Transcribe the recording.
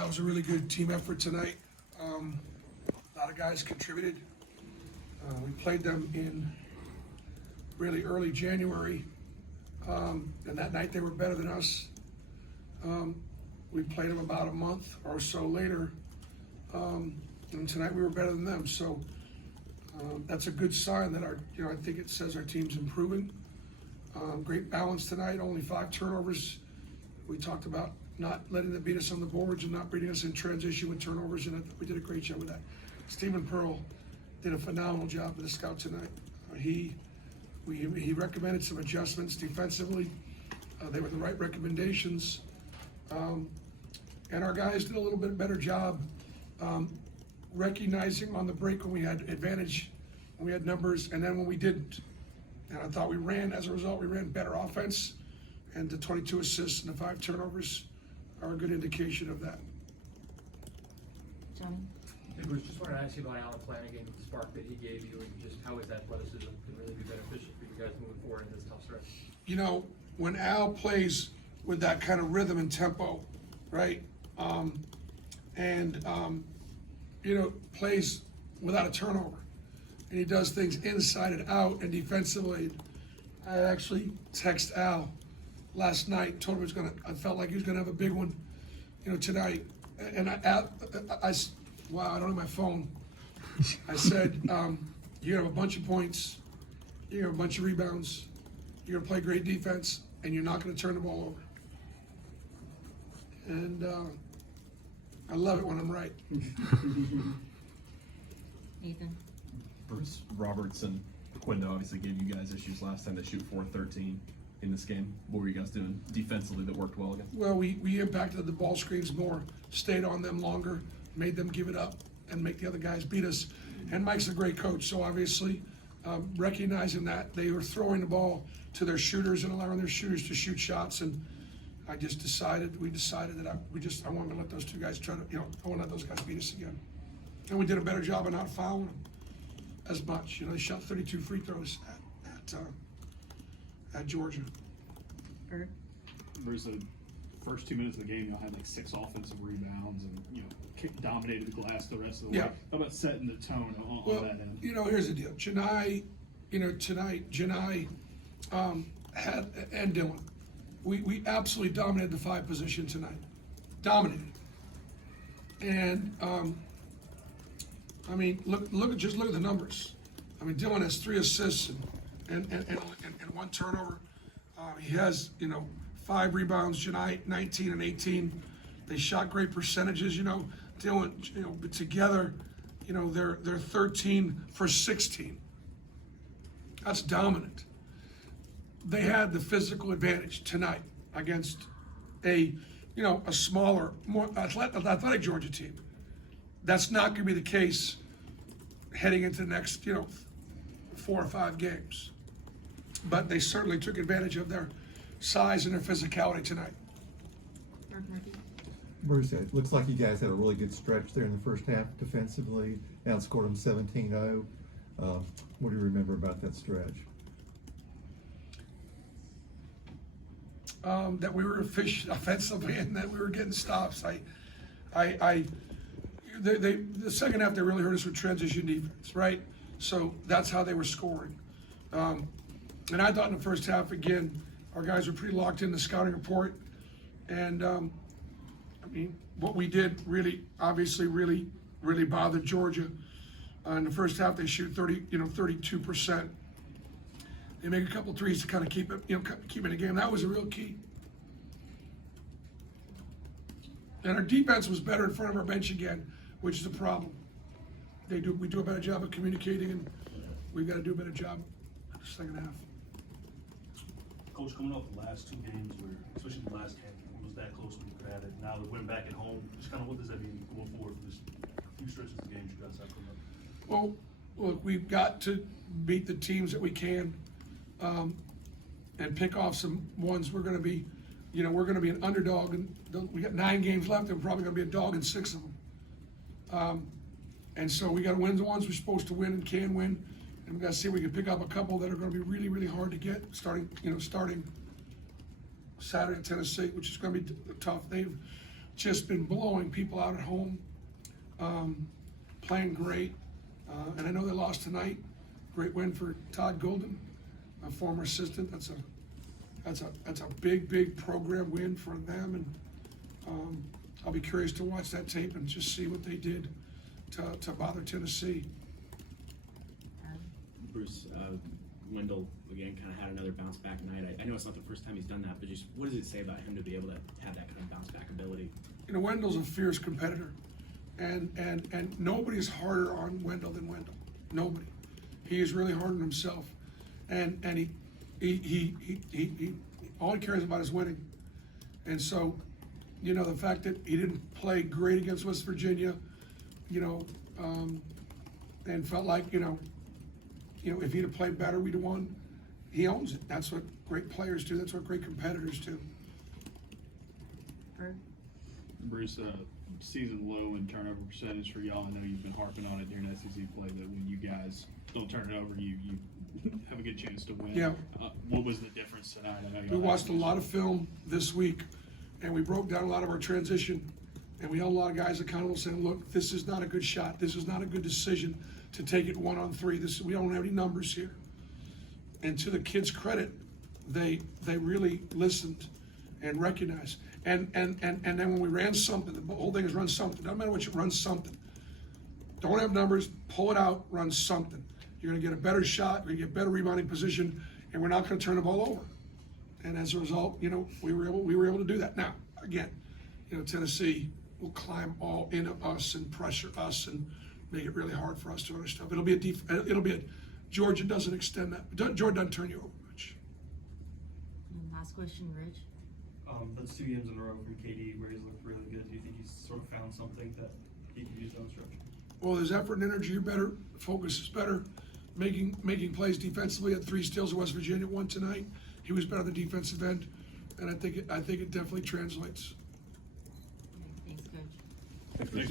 That was a really good team effort tonight. A lot of guys contributed. We played them in really early January, and that night they were better than us. We played them about a month or so later, and tonight we were better than them. So that's a good sign that I think it says our team's improving. Great balance tonight, only 5 turnovers. We talked about not letting them beat us on the boards and not beating us in transition with turnovers, and I thought we did a great job with that. Stephen Pearl did a phenomenal job with the scout tonight. He recommended some adjustments defensively. They were the right recommendations. And our guys did a little bit better job recognizing on the break when we had advantage, when we had numbers, and then when we didn't. And I thought as a result, we ran better offense, and the 22 assists and the 5 turnovers are a good indication of that. Johnny? Hey, Bruce, just wanted to ask you about Alan Flanagan, the spark that he gave you, and just how his athleticism can really be beneficial for you guys moving forward in this tough stretch. When Al plays with that kind of rhythm and tempo, right? Plays without a turnover, and he does things inside and out and defensively. I actually texted Al last night, told him I felt like he was gonna have a big one, tonight. And I don't have my phone. I said, you have a bunch of points, you have a bunch of rebounds, you're gonna play great defense, and you're not gonna turn the ball over. And I love it when I'm right. Nathan? Bruce Robertson, Quindo obviously gave you guys issues last time. They shoot 4-13 in this game. What were you guys doing defensively that worked well against? Well, we impacted the ball screens more, stayed on them longer, made them give it up, and make the other guys beat us. And Mike's a great coach, so obviously recognizing that, they were throwing the ball to their shooters and allowing their shooters to shoot shots. And we decided that I wanted to let those 2 guys I want to let those guys beat us again. And we did a better job of not fouling them as much. They shot 32 free throws at Georgia. Herb? Bruce, the first 2 minutes of the game, y'all had like 6 offensive rebounds and, dominated the glass the rest of the way. How about setting the tone on that end? Here's the deal. Tonight, Janai and Dylan, we absolutely dominated the 5 position tonight. Dominated. And just look at the numbers. Dylan has 3 assists and 1 turnover. He has 5 rebounds. Janai 19 and 18. They shot great percentages. Dylan, together, they're 13 for 16. That's dominant. They had the physical advantage tonight against a smaller, more athletic Georgia team. That's not going to be the case heading into the next, 4 or 5 games. But they certainly took advantage of their size and their physicality tonight. Ricky? Bruce, it looks like you guys had a really good stretch there in the first half defensively. Outscored them 17-0. What do you remember about that stretch? That we were efficient offensively and that we were getting stops. The second half they really hurt us with transition defense, right? So that's how they were scoring. And I thought in the first half, again, our guys were pretty locked in the scouting report. And what we did really bothered Georgia. In the first half, they shoot 32%. They make a couple threes to kind of keep it in the game. That was a real key. And our defense was better in front of our bench again, which is a problem. We do a better job of communicating, and we've got to do a better job in the second half. Coach, coming off the last 2 games where, especially the last game, it was that close when you could have it. Now we went back at home. Just kind of what does that mean going forward for this few stretches of games you guys have coming up? Well, look, we've got to beat the teams that we can, and pick off some ones we're going to be, we're going to be an underdog, and we got 9 games left, and we're probably going to be a dog in 6 of them. And so we got to win the ones we're supposed to win and can win, and we got to see if we can pick up a couple that are going to be really, really hard to get, starting Saturday at Tennessee, which is going to be tough. just been blowing people out at home, playing great. And I know they lost tonight. Great win for Todd Golden, a former assistant. That's a big program win for them, and I'll be curious to watch that tape and just see what they did to bother Tennessee. Bruce, Wendell again kind of had another bounce back night. I know it's not the first time he's done that, but just what does it say about him to be able to have that kind of bounce back ability? You know, Wendell's a fierce competitor, and nobody's harder on Wendell than Wendell. Nobody. He is really hard on himself, and he all he cares about is winning. And so, you know, the fact that he didn't play great against West Virginia, you know, and felt like, you know, if he'd have played better, we'd have won. He owns it. That's what great players do. That's what great competitors do. Berg, Bruce, season low in turnover percentage for y'all. I know you've been harping on it during SEC play that when you guys don't turn it over, you have a good chance to win. Yeah. What was the difference tonight? I know We y'all watched a had- lot of film this week, and we broke down a lot of our transition, and we held a lot of guys accountable, saying, look, this is not a good shot. This is not a good decision to take it 1-on-3. We don't have any numbers here. And to the kids' credit, they really listened and recognized. And then when we ran something, the whole thing is run something. Doesn't matter what you run something. Don't have numbers, pull it out, run something. You're gonna get a better shot, you're gonna get better rebounding position, and we're not gonna turn the ball over. And as a result, you know, we were able to do that. Now, again, you know, Tennessee will climb all into us and pressure us and make it really hard for us to understand. It'll be a Georgia doesn't extend that. Georgia doesn't turn you over much. and last question, Rich. That's 2 games in a row from KD where he's looked really good. Do you think he's sort of found something that he can use down the stretch? Well, his effort and energy are better. Focus is better. Making plays defensively at 3 steals at West Virginia, 1 tonight. He was better on the defensive end, and I think it definitely translates. Thanks, Coach. Thanks, Bruce.